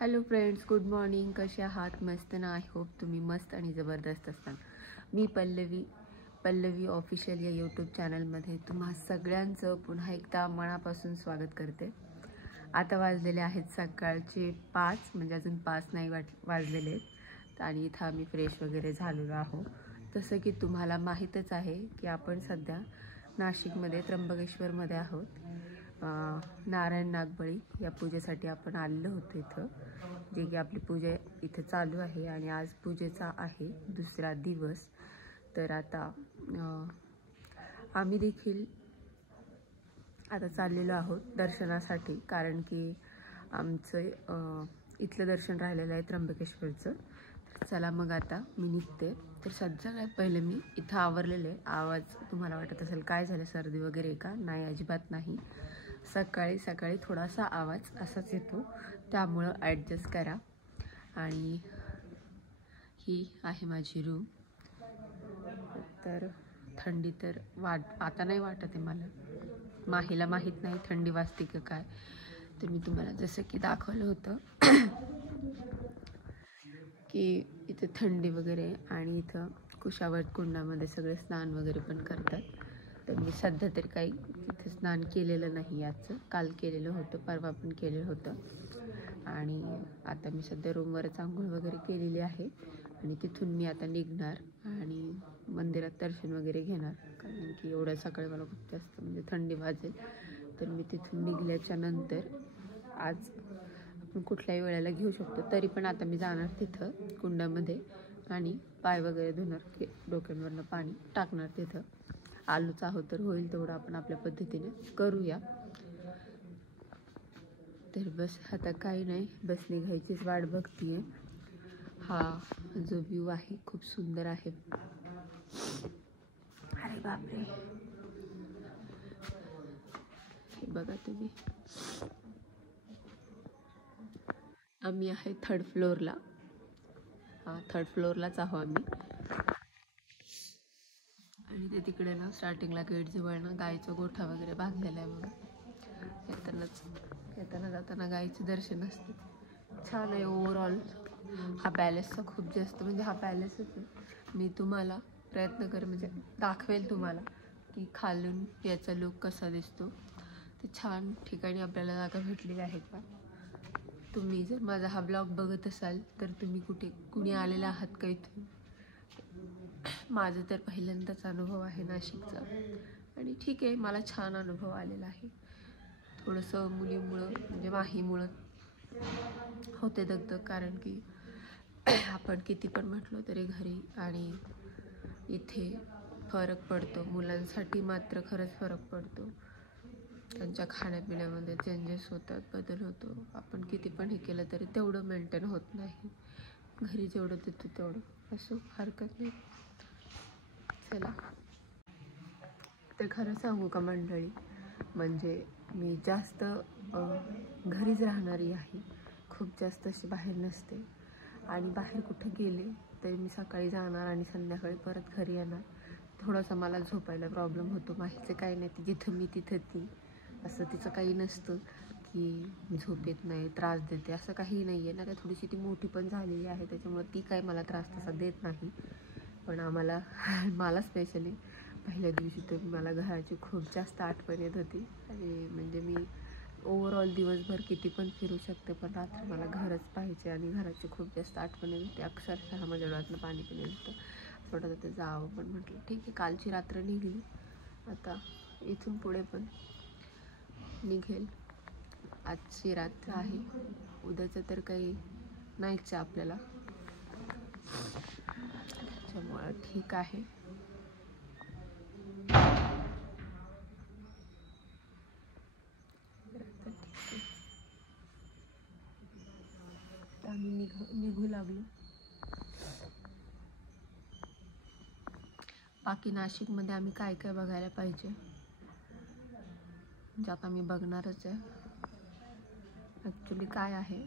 Hello friends, good morning. कसे आहात? मस्त ना? आय होप तुम्ही मस्त आणि ज़बरदस्त असताल. मी पल्लवी ऑफिशियल या यूट्यूब चॅनलमध्ये तुम्हा सगळ्यांचं पुन्हा एकदा मनापासून स्वागत करते. आता वाजलेले आहेत सकाळचे 5, म्हणजे अजून 5 नाही वाजलेले आहेत आणि इथं आम्ही फ्रेश वगैरे झालेलो आहोत. तसं की तुम्हाला माहीतच आहे की आपण सध्या नाशिकमध्ये त्र्यंबकेश्वरमध्ये आहोत. नारायण नागबळी या पूजेसाठी आपण आलेलो होतो इथं, जे की आपली पूजा इथे चालू आहे आणि आज पूजेचा आहे दुसरा दिवस. तर आता आम्ही देखील आता चाललेलो आहोत दर्शनासाठी, कारण की आमचं इथलं दर्शन राहिलेलं आहे त्र्यंबकेश्वरचं. तर चला मग आता मी निघते. तर सध्या पहिले मी इथं आवरलेले. आवाज तुम्हाला वाटत असेल काय झालं, सर्दी वगैरे का? नाही, अजिबात नाही. सकाळी सकाळी थोडासा आवाज असाच येतो, त्यामुळं ॲडजस्ट करा. आणि ही आहे माझी रूम. तर थंडी तर आता नाही वाटत आहे मला. माहीला माहीत नाही थंडी वाजते का काय. तर मी तुम्हाला जसं की दाखवलं होतं की इथे थंडी वगैरे, आणि इथं कुशावर्त कुंडामध्ये सगळे स्नान वगैरे पण करतात. तर मी सध्या तरी काही इथे स्नान केलेलं नाही. याचं काल केलेलं होतं, परवा पण केलेलं होतं. आणि आता मी सध्या रूमवरच आंघोळ वगैरे केलेली आहे आणि तिथून मी आता निघणार आणि मंदिरात दर्शन वगैरे घेणार, कारण की एवढ्या सकाळी मला खूप जास्त म्हणजे थंडी वाजेल. तर मी तिथून निघल्याच्या नंतर आज आपण कुठल्याही वेळेला घेऊ शकतो, तरी पण आता मी जाणार तिथं कुंडामध्ये आणि पाय वगैरे धुणार, डोक्यांवरनं पाणी टाकणार तिथं. आलूच आहोत तर होईल तेवढं आपण आपल्या पद्धतीने करूया. तर बस आता काही नाही, बस निघायचीच वाट बघतीये. हा जो व्ह्यू आहे खूप सुंदर आहे. अरे बापरे, हे बघा तुम्ही. आम्ही आहे 3rd फ्लोअरला. थर्ड फ्लोअरलाच आहो आम्ही. आणि ते तिकडे ना स्टार्टिंगला गेट जवळ ना गायचा गोठा वगैरे बांधलेला आहे बघा. येताना जाताना गायचं दर्शन असते. छान आहे ओव्हरऑल. हा पॅलेसचा खूप जास्त, म्हणजे हा पॅलेसच आहे. मी तुम्हाला प्रयत्न म्हणजे दाखवेल तुम्हाला की खालून याचा लुक कसा दिसतो. ते छान ठिकाणी आपल्याला जागा भेटलेली आहे का. तुम्ही जर माझा हा ब्लॉग बघत असाल तर तुम्ही कुणी आलेला आहात का इथून? माझं तर पहिल्यांदाच अनुभव आहे नाशिकचा, आणि ठीक आहे, मला छान अनुभव आलेला आहे. थोडंसं मुलीमुळं म्हणजे माहीमुळं होते दगदग, कारण की आपण किती पण म्हटलं तरी घरी आणि इथे फरक पडतो. मुलांसाठी मात्र खरंच फरक पडतो. त्यांच्या खाण्यापिण्यामध्ये चेंजेस होतात, बदल होतो. आपण किती पण हे केलं तरी तेवढं मेंटेन होत नाही. घरी जेवढं देतो तेवढं असं हरकत नाही. चला, तर खरं सांगू का मंडळी, म्हणजे मी जास्त घरीच राहणारी आहे. खूप जास्त अशी बाहेर नसते, आणि बाहेर कुठं गेले तरी मी सकाळी जाणार आणि संध्याकाळी परत घरी येणार. थोडासा मला झोपायला प्रॉब्लेम होतो. माहीचं काही नाही, ती जिथं मी तिथं ती, असं तिचं काही नसतं की झोप येत नाही, त्रास देते, असं काही नाही आहे ना. त्या थोडीशी ती मोठी पण झालेली आहे, त्याच्यामुळे ती काही मला त्रास तसा देत नाही. पण मला स्पेशली पहिल्या दिवशी तर मला घराची खूप जास्त आठवण येत होती. आणि म्हणजे मी ओव्हरऑल दिवसभर किती पण फिरू शकते, पण रात्री मला घरच पाहिजे आणि घराची खूप जास्त आठवण येत होती. अक्षरशः माझ्या डोळ्यातनं पाणी पण येत होतं. थोडं तर जावं, पण म्हटलं ठीक आहे, कालची रात्र निघली, आता इथून पुढे पण निघेल. आजची रात्र आहे, उद्याचं तर काही नाहीच आहे आपल्याला, त्याच्यामुळं ठीक आहे. आम्ही निघू लागलो. बाकी नाशिकमध्ये आम्ही काय काय बघायला पाहिजे, म्हणजे आता मी बघणारच आहे. ॲक्च्युली काय आहे,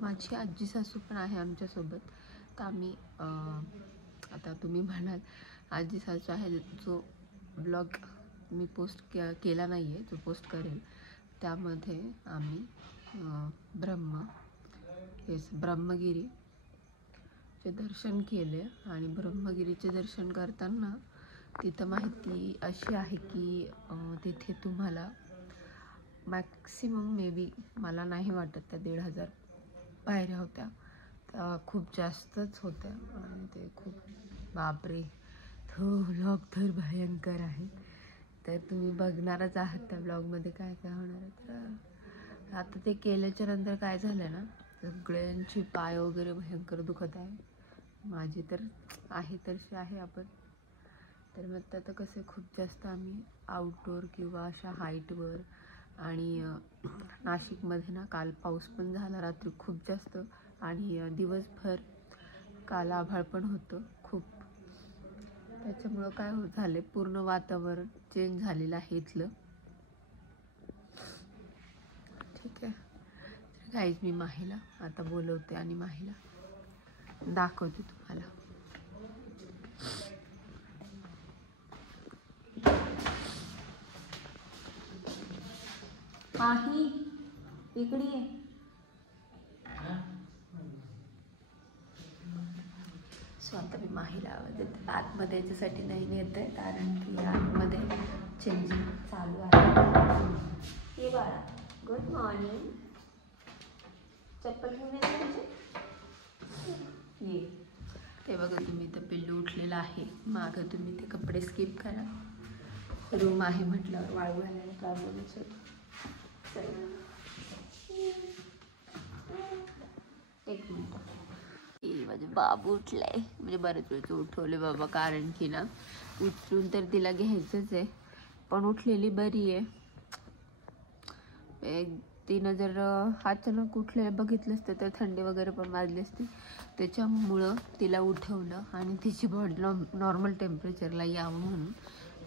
माझी आजी सासू पण आहे आमच्यासोबत. तर आम्ही आता तुम्ही म्हणाल आजी सासू आहे, जो ब्लॉग मी पोस्ट केला नाही आहे, जो पोस्ट करेल त्यामध्ये आम्ही ब्रह्म, हेच ब्रह्मगिरीचे दर्शन केले. आणि ब्रह्मगिरीचे दर्शन करताना तिथं माहिती अशी आहे की तिथे तुम्हाला मॅक्सिमम मे बी मला नाही वाटत त्या 1500 पायऱ्या होत्या, त्या खूप जास्तच होत्या. आणि ते खूप बापरे, तो व्लॉग तर भयंकर आहे. तर तुम्ही बघणारच आहात त्या ब्लॉगमध्ये काय काय होणार आहे. तर आता ते केल्याच्या नंतर काय झालं ना, सगळ्यांची पाय वगैरे भयंकर दुखत आहे. माझी तर आहे तशी आहे. आपण तर मग आता कसं खूप जास्त आम्ही आउटडोअर किंवा अशा हाईटवर. आणि नाशिकमध्ये ना काल पाऊस पण झाला रात्री खूप जास्त. आणि दिवसभर काल आभाळ पण होतं खूप. त्याच्यामुळं काय झालं, पूर्ण वातावरण चेंज झालेलं आहे इथलं. ठीक आहे. तर गाईज मी माहीला आता बोलवते आणि माहीला दाखवते तुम्हाला. माही इकडे ये. सो आता मी माहीला आवाज देते. आतमध्ये याच्यासाठी नाही नेत आहे कारण की आतमध्ये चेंजिंग चालू आहे. ये बाळा, गुड मॉर्निंग. चप्पल घेऊन येते तुझे. ये. ते बघा तुम्ही तर पिल्लू उठलेलं आहे. मागं तुम्ही ते कपडे स्किप करा. रूम आहे म्हटल्यावर वाळू घालायला प्रॉब्लेमच होतो. एक मिनिट. माझे बाबू उठलाय, म्हणजे बरेच वेळचं उठवले बाबा, कारण की ना उठून तर तिला घ्यायचंच आहे. पण उठलेली बरी आहे. तिनं जर अचानक उठलेलं बघितलं असतं तर थंडी वगैरे पण वाजली असती. त्याच्यामुळं तिला उठवलं आणि तिची बॉडी नॉर्मल टेम्परेचरला यावं म्हणून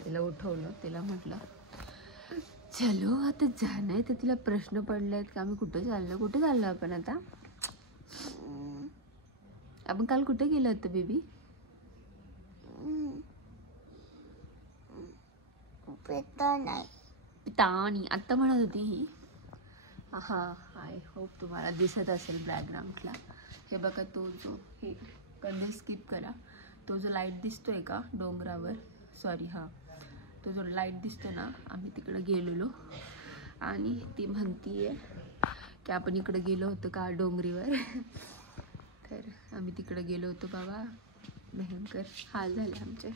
तिला उठवलं. तिला म्हटलं चलो आता जाणं आहे. तर तिला प्रश्न पडले आहेत की आम्ही कुठं चाललो आपण आता. आपण काल कुठे गेलो होतो बेबी? पितानी आत्ता म्हणत होती ही. हा, आय होप तुम्हाला दिसत असेल बॅकग्राऊंडला. हे बघा, तो जो हे कंदे स्किप करा. तो जो लाईट दिसतोय का डोंगरावर, सॉरी हां, तो जो लाईट दिसतो ना, आम्ही तिकडे गेलेलो. आणि ती म्हणतीये की आपण इकडे गेलो होतो का डोंगरीवर. तर आम्ही तिकडे गेलो होतो बाबा, भयंकर हाल झाले आमचे.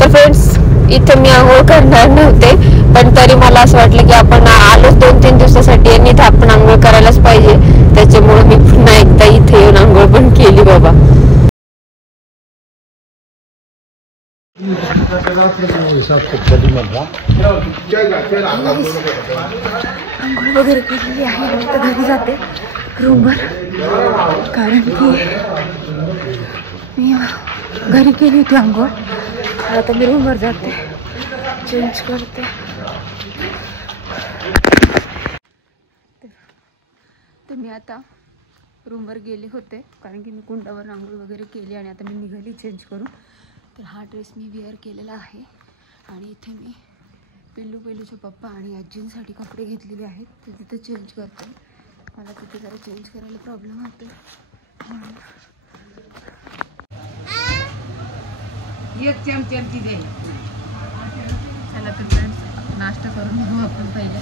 तर फ्रेंड्स, इथे मी आंघोळ करणार नव्हते, पण तरी मला असं वाटलं की आपण आलोच 2-3 दिवसासाठी आणि इथे आपण आंघोळ करायलाच पाहिजे. त्याच्यामुळे मी पुन्हा एकदा इथे येऊन आंघोळ पण केली बाबा. आंघोळ वगैरे केलेली आहे. आता घरी जाते रूमवर, कारण की मी घरी केली होती आंघोळ. आता मी रूमवर जाते, चेंज करते. तर मी आता रूमवर गेले होते कारण की मी कुंडावर आंघोळ वगैरे केली आणि आता मी निघाली चेंज करून. तर हा ड्रेस मी वेअर केलेला आहे आणि इथे मी पिल्लूचे पप्पा आणि आजींसाठी कपडे घेतलेले आहेत. ते तिथे चेंज करते. मला तिथे जरा चेंज करायला प्रॉब्लेम होतो. चला तर फ्रेंड्स, नाश्ता करून घेऊ आपण पहिले.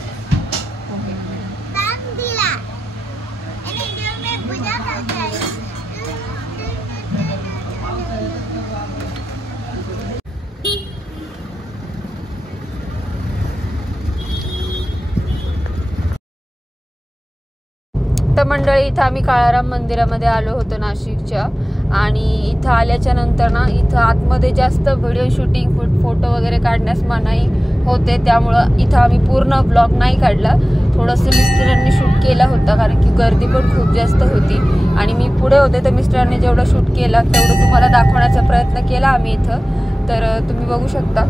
तर मंडळी, इथं आम्ही काळाराम मंदिरामध्ये आलो होतो नाशिकच्या. आणि इथं आल्याच्या नंतर ना, इथं आतमध्ये जास्त व्हिडिओ शूटिंग फोटो वगैरे काढण्यास मनाई होते. त्यामुळं इथं आम्ही पूर्ण ब्लॉग नाही काढला. थोडंसं मिस्टरांनी शूट केला होता कारण की गर्दी पण खूप जास्त होती आणि मी पुढे होते. तर मिस्टरांनी जेवढं शूट केला तेवढं तुम्हाला दाखवण्याचा प्रयत्न केला आम्ही इथं. तर तुम्ही बघू शकता.